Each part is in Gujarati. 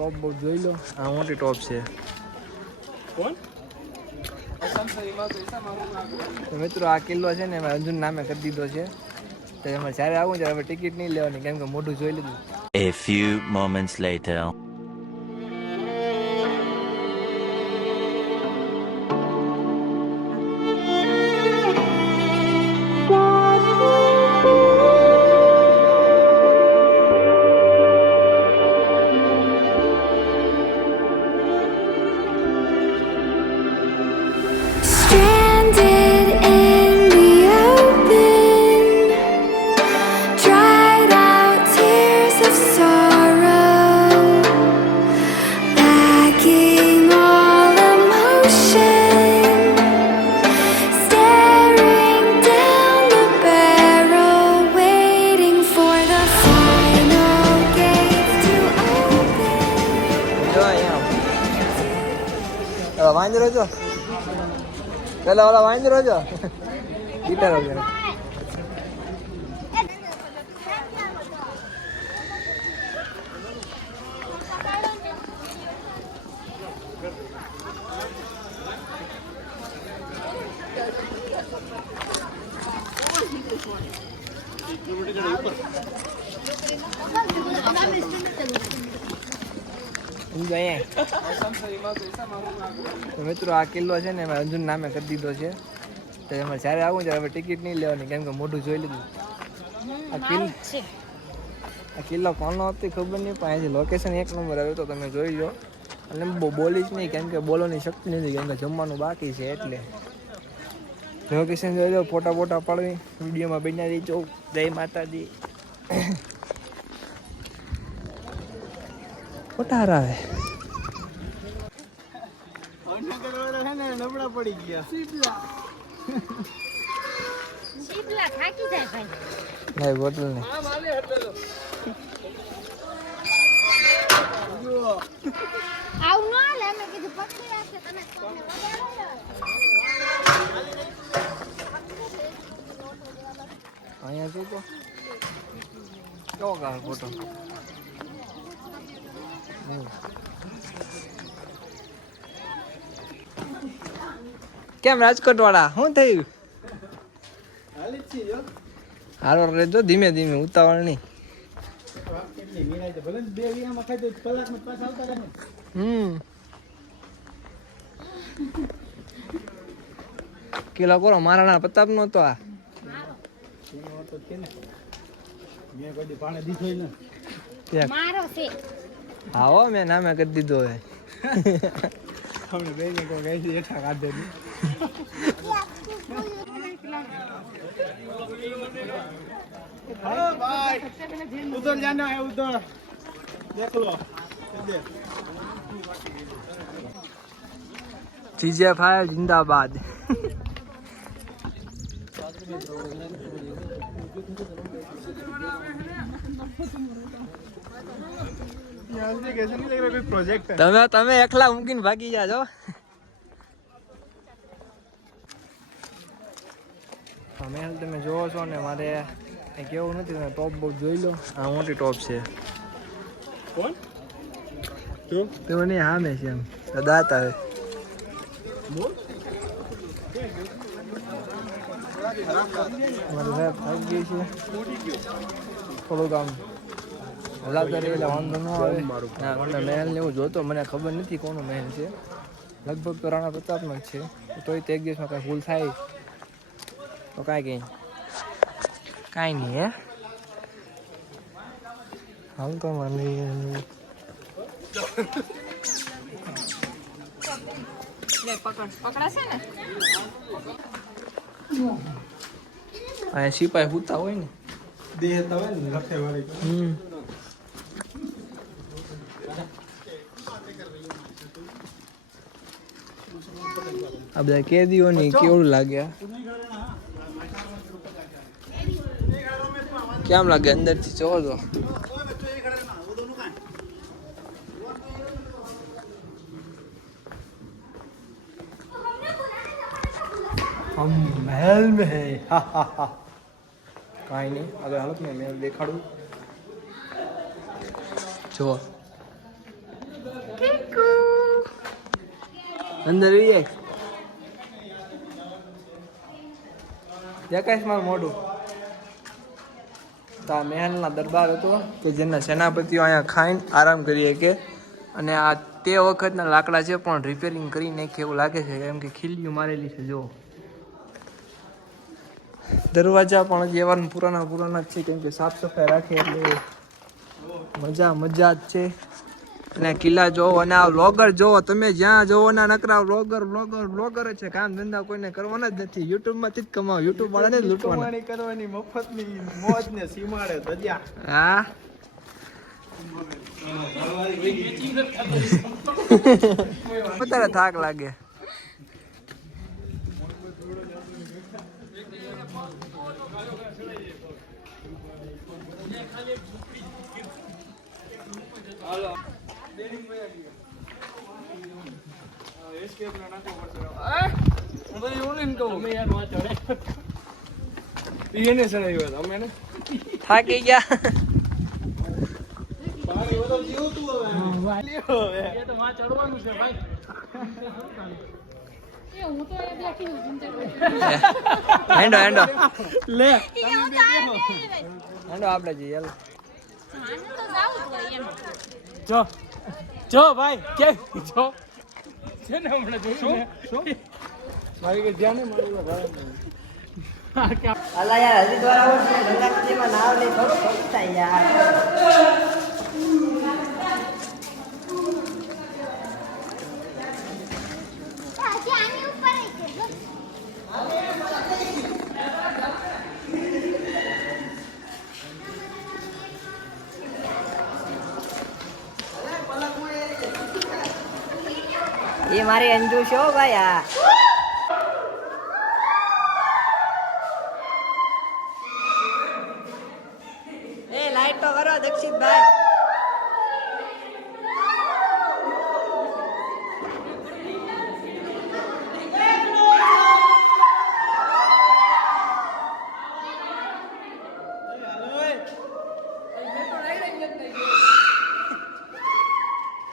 ટોપ બહુ જોઈ લો, આ મોટી ટોપ છે. કોણ? તો મિત્રો આ કિલ્લો છે ને એમાં અંજુન નામે કરી દીધો છે. તો એમાં જ્યારે આવું ત્યારે હવે ટિકિટ નહીં લેવાની, કેમ કે મોઢું જોઈ લીધું. A few moments later. વાંદરો છો પેલા વાળા વાંદરો છો ગીટાર વગેરે. તો મિત્રો આ કિલ્લો છે ને એમાં અંજુન નામે કરી દીધો છે. તો એમાં જ્યારે આવું ત્યારે હવે ટિકિટ નહીં લેવાની, કેમ કે મોઢું જોઈ લીધું. આ કિલ્લો કોનો હતી ખબર નહીં, પણ અહીંથી લોકેશન એક નંબર આવ્યો તો તમે જોઈ લો. અને બહુ બોલી જ નહીં, કેમ કે બોલવાની શક્તિ નથી, કેમ કે જમવાનું બાકી છે. એટલે લોકેશન જોઈ લો, ફોટા ફોટા પાડવી, વિડીયોમાં બનાવી દો. જય માતાજી. ફોટા આવે નબળા પડી ગયા. નહીં બોટલ નહીં. અહીંયા શું તો કેવો ગાળ ફોટો. કેમ રાજકોટ વાળા શું થયું? હારો રેજો, ધીમે ધીમે, ઉતાવળ નહીં. કિલો કરો મારા પ્રતાપ નો તો આ હા મેં નામે કરી દીધો હવે. उधर जाना है, उधर देख लो. GJ5 जिंदाबाद. તમે એકલા મૂકીને ભાગી જાજો. મહેલ તમે જોવો છો ને, મારે કેવું નથી, તમે ટોપ બહુ જોઈ લો, આ મોટી ટોપ છે. કોણ? તો નહીં સામે છે એમ દાંત આવે. મારું સાહેબ થાકી ગઈ છે, થોડુંક આમ હલાવતા રહે એટલે વાંધો ન આવે. મહેલ ને એવું જોતો, મને ખબર નથી કોનો મહેલ છે, લગભગ તો રાણા પ્રતાપનો જ છે. તોય તે એક દિવસમાં કાંઈ ભૂલ થાય તો કાંઈ નહીં હે. હાલ તો મને અહીંયા સિપાઈ હુતા હોય ને, દેહતા હોય ને રખેવાળી. આ બધા કેદીઓની કેવું લાગે, કેમ લાગે અંદરથી જોવો તો. हम महल में है. કાંઈ નહીં, હવે હાલત મેં મહેલ દેખાડું. જો અંદર જઈએ દેખાઈશ મારું મોઢું. તો આ મહેલના દરબાર હતો કે જેના સેનાપતિઓ અહીંયા ખાઈને આરામ કરીએ કે અને આ તે વખતના લાકડા છે પણ રિપેરિંગ કરી નાખે એવું લાગે છે કેમ કે ખીલીઓ મારેલી છે જો. દરવાજા પણ હજી એવા પુરાના જ છે કેમ કે સાફ સફાઈ રાખે એટલે મજા જ છે. અને કિલ્લા જોવો અને આ વ્લોગર જોવો તમે જ્યાં જોવો ના નકરા વ્લોગર જ છે. કામ ધંધા કોઈને કરવાના જ નથી. યુટ્યુબમાંથી જ કમાવો. યુટ્યુબ વાળાને જ લૂંટવાના કરવાની મફતની મોજ ને સીમાડે ધજા. હા વધારે થાક લાગે. થાકી ગયા. હેંડો લે હેંડો આપણે જઈએ. જો ભાઈ કે જો છે ને હમણાં જોયું શું મારી કે ધ્યાન મારી અલા યાર હરિદ્વાર આવો છે ગંગા નદીમાં નાવ લઈ થોડું ખોટું થાય યાર. એ મારી અંજુ છે હો ભાઈ. આ એ લાઈટ તો કરો દક્ષિતભાઈ.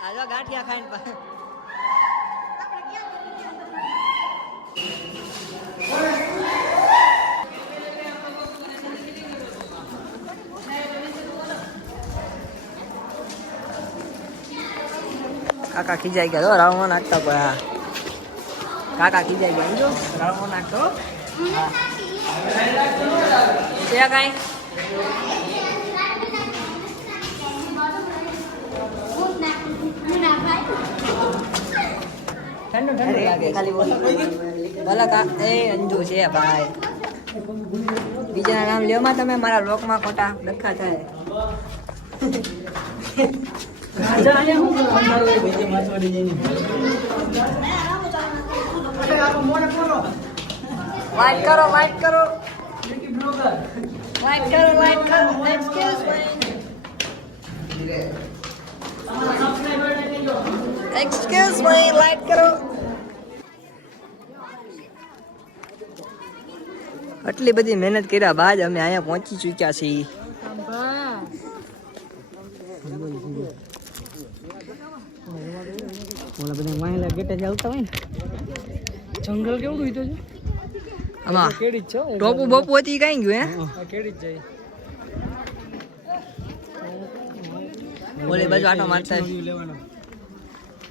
આજો ગાંઠિયા ખાઈને કાકા ખીજાઈ ગયા. રાવણ નાખતા કોઈ કાકા ખીજાઈ ગયા. જો રાવણ નાખતો છે કાંઈ ઠંડુ લાગે ખાલી ભલા કા એ અંજુ છે ભાઈ. બીજાના નામ લ્યો માં તમે મારા લોકમાં ખોટા ડખા થાય. વાઇટ કરો એક્સક્યુઝ મી લાઈટ કરો. આટલી બધી મહેનત કર્યા બાદ અમે અહીંયા પહોંચી ચૂક્યા છીએ. જંગલ કેવડું હતું આમાં કેડી જ છે. ટોપુ બોપુ હતી કઈ ગયું કેડી જ જાય. ઓલી બાજુ આટો મારતા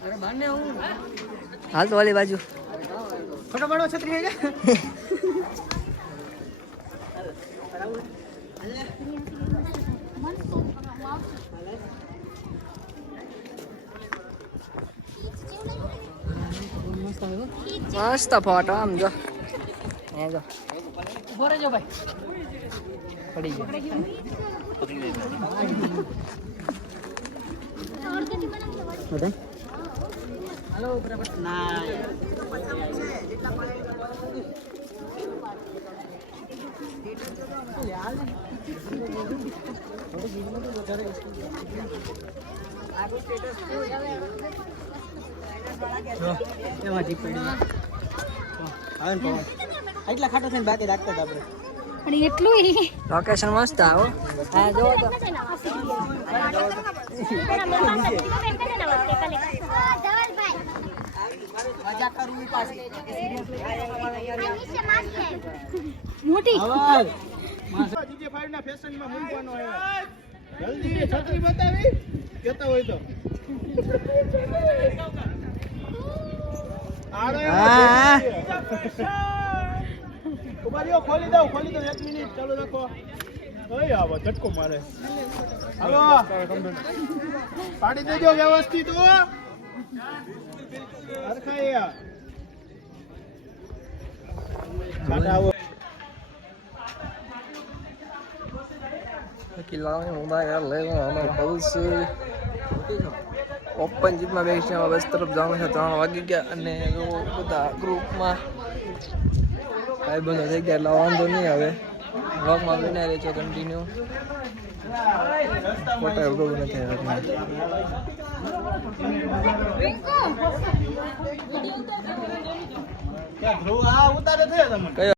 અરે બાને હું હાલ તો ઓલી બાજુ ફટાફટ છત્રી હે મસ્ત ફોટો આમ જો જો બોરે જો ભાઈ પડી ગયો. હાલો બરાબર એટલા ખાટો થઈને બાકી રાખતા હતા આપણે. પણ એટલું લોકેશન મસ્ત આવો. હા જો તો મજાક કરવું પાછી મોટી DJ5 ના ફેશનમાં મૂકવાનો આવ્યો જલ્દી છત્રી બતાવી કેતા હોય તો હા ઉભારીઓ ખોલી દો 1 મિનિટ ચાલુ રાખો ઓય આવો ઝટકો મારે હાલો પાડી દેજો વ્યવસ્થિત હો હરખાયા કાટા આવો કિલ્લાની મોબાઈલ યાર લેવા અમારે પલ્સ ઓપન જીપમાં બેસીને બસ તરફ જવાનું છે 3 વાગી ગયા અને બધા ગ્રુપમાં ભાઈ બંધો થઈ ગયા એટલે વાંધો નહીં હવે બ્લોગમાં બનાવી રહી છે કન્ટિન્યુ ફોટા એવું નથી આવ્યા ધ્રુવ આ ઉતારે છે તમને કયો